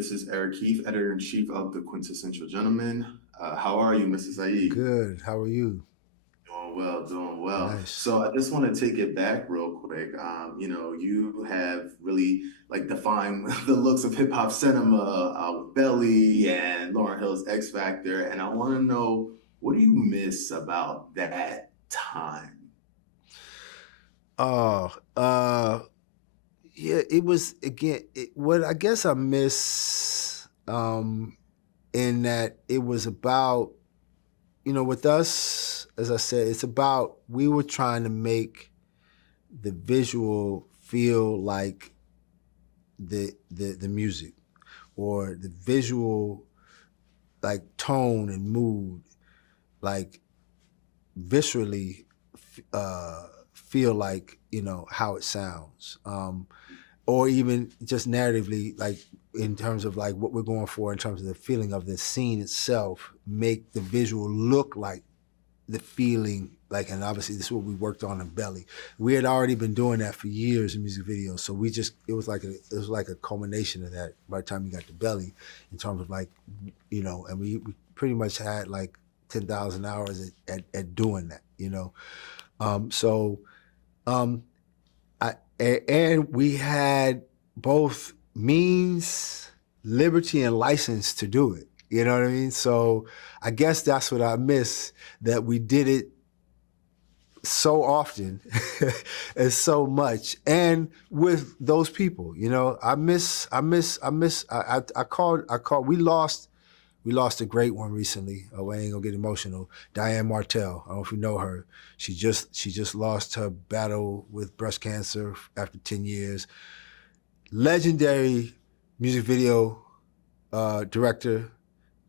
This is Eric Keefe, editor-in-chief of the Quintessential Gentleman. How are you, Mr. Sayeed? Good. How are you? Doing well, doing well. Nice. So I just want to take it back real quick. You have really like defined the looks of hip hop cinema with Belly and Lauryn Hill's X Factor, and I want to know, what do you miss about that time? Oh, yeah, it was again, what I guess I miss in that it was about, with us, as I said, it's about we were trying to make the visual feel like the music, or the visual like tone and mood, like viscerally feel like how it sounds, or even just narratively, like in terms of like what we're going for in terms of the feeling of the scene itself, make the visual look like the feeling. Like, and obviously this is what we worked on in Belly. We had already been doing that for years in music videos, so it was like a culmination of that by the time we got to Belly, in terms of like, and we pretty much had like 10,000 hours at doing that, so and we had both means, liberty, and license to do it. You know what I mean? So I guess that's what I miss, that we did it so often and so much, and with those people. I called. We lost a great one recently. Oh, I ain't gonna get emotional. Diane Martell. I don't know if you know her. She just lost her battle with breast cancer after 10 years. Legendary music video director.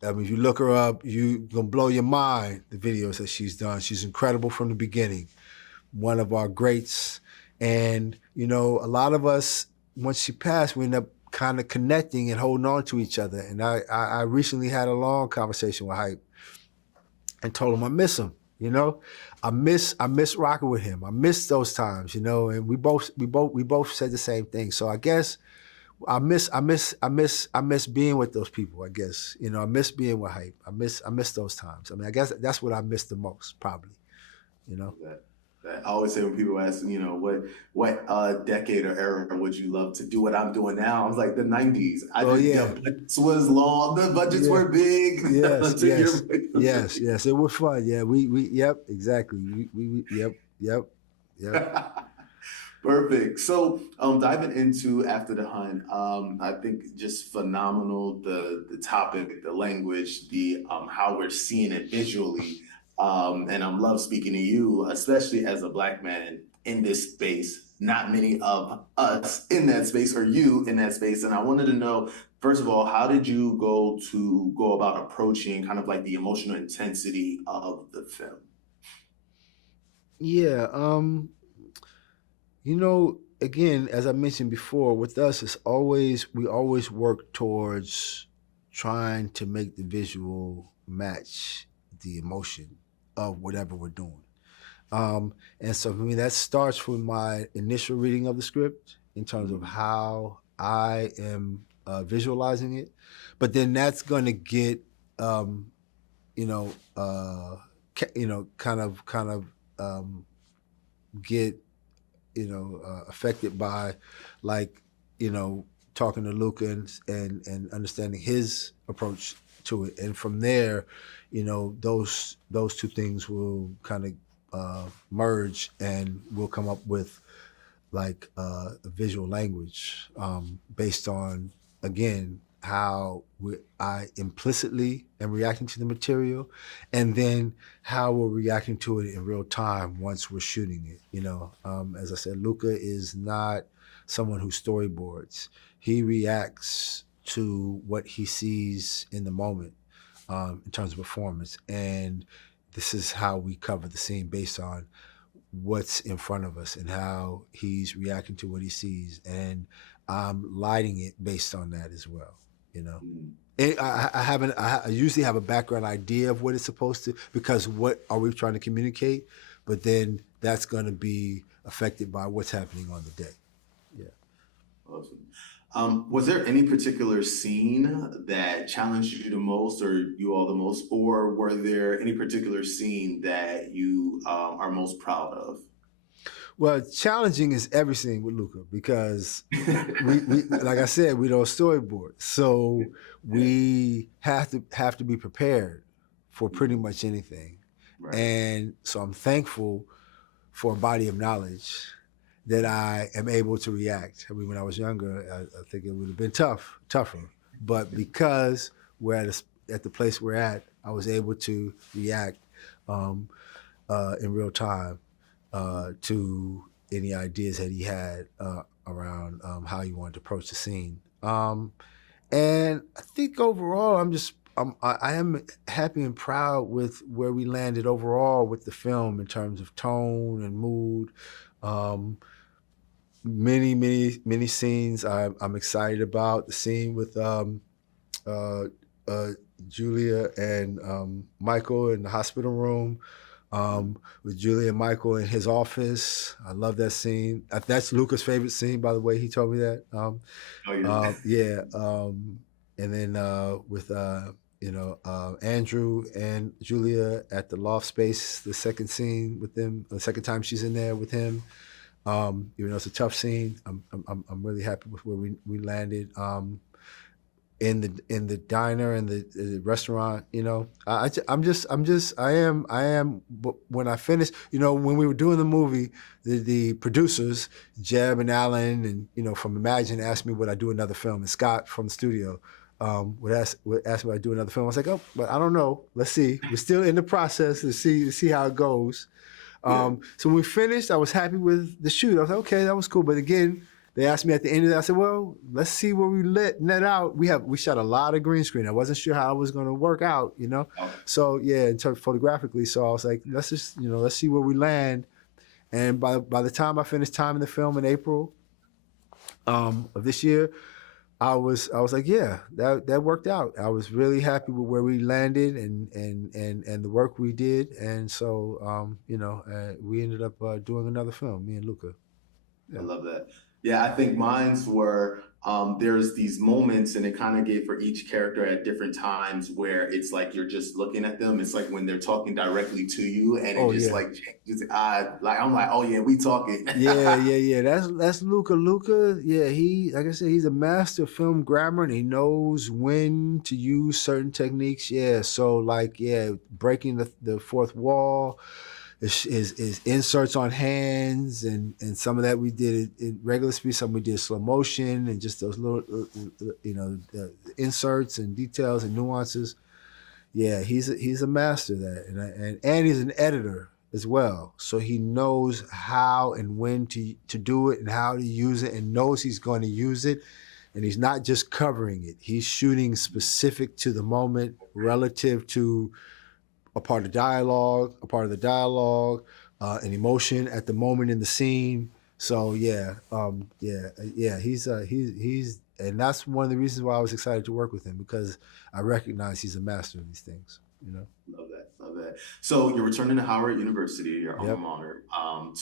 I mean, if you look her up, you're gonna blow your mind, the videos that she's done. She's incredible from the beginning. One of our greats. And, a lot of us, once she passed, we end up kind of connecting and holding on to each other. And I recently had a long conversation with Hype and told him I miss him. I miss rocking with him. I miss those times. And we both said the same thing. So I guess I miss being with those people. I guess I miss being with Hype. I miss those times. I mean, I guess that's what I miss the most, probably. You know. That I always say when people ask, what decade or era would you love to do what I'm doing now? I was like, the 90s. Oh The yeah. budgets was long, the budgets Yeah. were big. Yes. 10-year Yes. budgets were Yes. big. Yes. It was fun. Yeah. We. Yep. Exactly. Yep. Yep. Yep. Perfect. So, diving into After the Hunt, I think just phenomenal. The topic, the language, the how we're seeing it visually, and I'm love speaking to you, especially as a Black man in this space. Not many of us in that space, or you in that space, and I wanted to know, first of all, how did you go about approaching kind of like the emotional intensity of the film? Yeah. Again, as I mentioned before, with us, we always work towards trying to make the visual match the emotion of whatever we're doing. And so for me, that starts with my initial reading of the script in terms of how I am visualizing it. But then that's going to get, you know, uh, kind of get, affected by, like, talking to Luca and understanding his approach to it. And from there, those two things will kind of merge, and we'll come up with like a visual language based on, again, how I implicitly am reacting to the material, and then how we're reacting to it in real time once we're shooting it. As I said, Luca is not someone who storyboards. He reacts to what he sees in the moment in terms of performance, and this is how we cover the scene based on what's in front of us and how he's reacting to what he sees, and I'm lighting it based on that as well. Mm. And I usually have a background idea of what it's supposed to, because what are we trying to communicate, but then that's going to be affected by what's happening on the day. Yeah. Awesome. Was there any particular scene that challenged you the most, or you all the most, or were there any particular scene that you are most proud of? Well, challenging is everything with Luca because we like I said, we don't storyboard, so Yeah. we have to be prepared for pretty Mhm. much anything, Right. and so I'm thankful for a body of knowledge that I am able to react. I mean, when I was younger, I think it would have been tougher, but because we're at the place we're at, I was able to react um, in real time to any ideas that he had around how he wanted to approach the scene. And I think overall, I am happy and proud with where we landed overall with the film in terms of tone and mood. Um, many scenes I'm excited about. The scene with uh, uh, Julia and Michael in the hospital room, with Julia and Michael in his office. I love that scene. That's Luca's favorite scene, by the way. He told me that. Oh yeah. Yeah. And then with Andrew and Julia at the loft space, the second scene with them, the second time she's in there with him. Even though it's a tough scene, I'm really happy with where we landed. In the diner and the restaurant, I am. But when I finished, when we were doing the movie, the producers Jeb and Alan and from Imagine asked me would I do another film, and Scott from the studio would ask me would I do another film. I was like, oh, but I don't know. Let's see. We're still in the process to see how it goes. Yeah. So when we finished, I was happy with the shoot. I was like, okay, that was cool. But again, they asked me at the end of that. I said, well, let's see where we net out. We shot a lot of green screen. I wasn't sure how it was going to work out. Oh, So yeah, in terms photographically. So I was like, let's see where we land. And by the time I finished timing the film in April of this year, I was like, yeah, that worked out. I was really happy with where we landed and the work we did, and so we ended up doing another film, me and Luca. I Yeah. love that. Yeah, I think mine's were there's these moments and it kind of gave for each character at different times where it's like you're just looking at them. It's like when they're talking directly to you and it Oh just yeah. like changes. Like I'm like, oh yeah, we talking. Yeah. That's Luca. Luca, yeah, he like I said, he's a master of film grammar and he knows when to use certain techniques. Yeah, so like breaking the fourth wall, is inserts on hands and some of that we did in regular speed, some we did slow motion and just those little inserts and details and nuances. Yeah, he's a master of that, and he's an editor as well, so he knows how and when to do it and how to use it, and knows he's going to use it, and he's not just covering it. He's shooting specific to the moment, relative to a part of the dialogue, an emotion at the moment in the scene. So yeah. He's, and that's one of the reasons why I was excited to work with him because I recognize he's a master of these things. You know. Love that, love that. So you're returning to Howard University, your alma Yep. mater,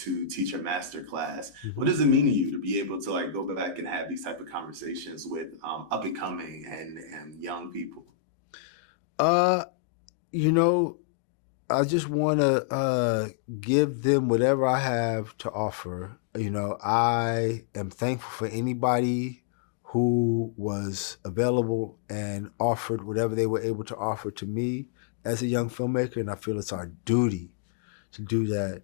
to teach a master class. What Mm-hmm. does it mean to you to be able to like go back and have these type of conversations with up and coming and young people? Uh, you know, I just want to give them whatever I have to offer. I am thankful for anybody who was available and offered whatever they were able to offer to me as a young filmmaker, and I feel it's our duty to do that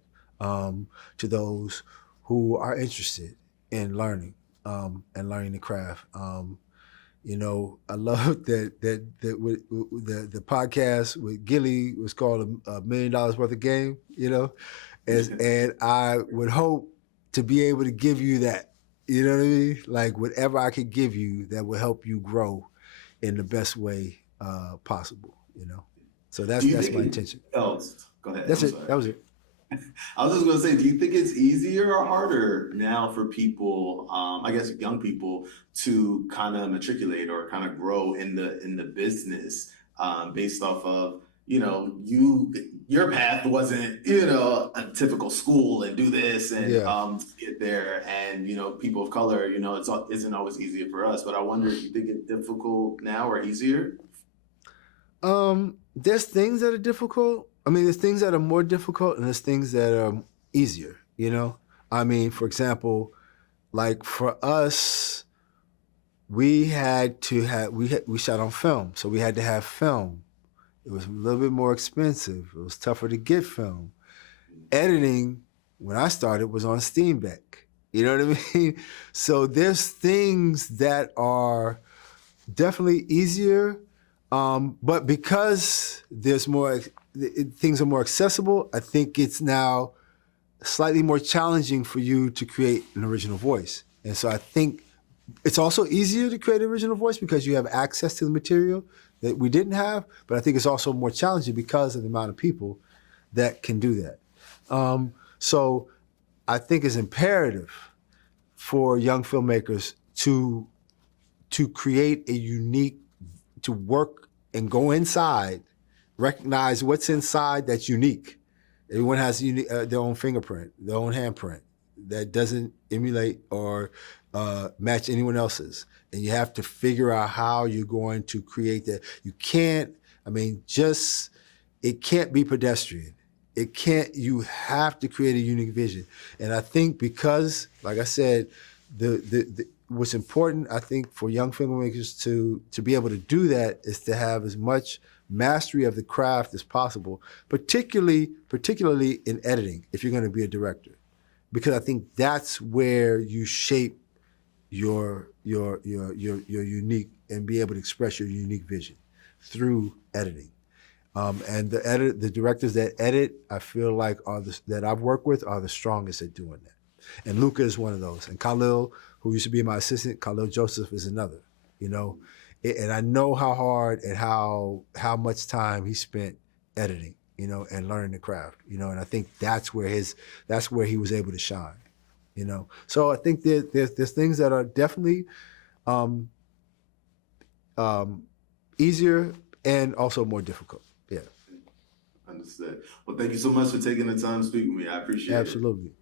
to those who are interested in learning and learning the craft. I love that the podcast with Gilly was called a $1 million worth of game. And I would hope to be able to give you that. You know what I mean? Like whatever I could give you that will help you grow in the best way possible. So Do you that's think my it intention. else? Go ahead. That's I'm it. sorry. That was it. I was just gonna say, do you think it's easier or harder now for people, I guess young people, to kind of matriculate or kind of grow in the business based off of your path wasn't, a typical school and do this and Yeah. get there. And, people of color, isn't always easier for us. But I wonder if you think it's difficult now or easier? There's things that are difficult. I mean, there's things that are more difficult and there's things that are easier, you know? I mean, for example, like for us, we shot on film, so we had to have film. It was a little bit more expensive. It was tougher to get film. Editing, when I started, was on Steam Deck. You know what I mean? So there's things that are definitely easier, but because there's more, things are more accessible. I think it's now slightly more challenging for you to create an original voice. And so I think it's also easier to create an original voice because you have access to the material that we didn't have, but I think it's also more challenging because of the amount of people that can do that. So I think it's imperative for young filmmakers to create a unique, to work and go inside, recognize what's inside that's unique. Everyone has their own fingerprint, their own handprint that doesn't emulate or match anyone else's. And you have to figure out how you're going to create that. You can't, it can't be pedestrian. It can't, you have to create a unique vision. And I think because, like I said, what's important, I think, for young filmmakers to be able to do that is to have as much mastery of the craft as possible, particularly in editing, if you're going to be a director, because I think that's where you shape your unique and be able to express your unique vision through editing. And the directors that edit, I feel like that I've worked with are the strongest at doing that. And Luca is one of those. And Khalil, who used to be my assistant, Khalil Joseph is another. And I know how hard and how much time he spent editing, and learning the craft, and I think that's where he was able to shine, So I think there's things that are definitely easier and also more difficult. Yeah. Understood. Well, thank you so much for taking the time to speak with me. I appreciate it. Absolutely.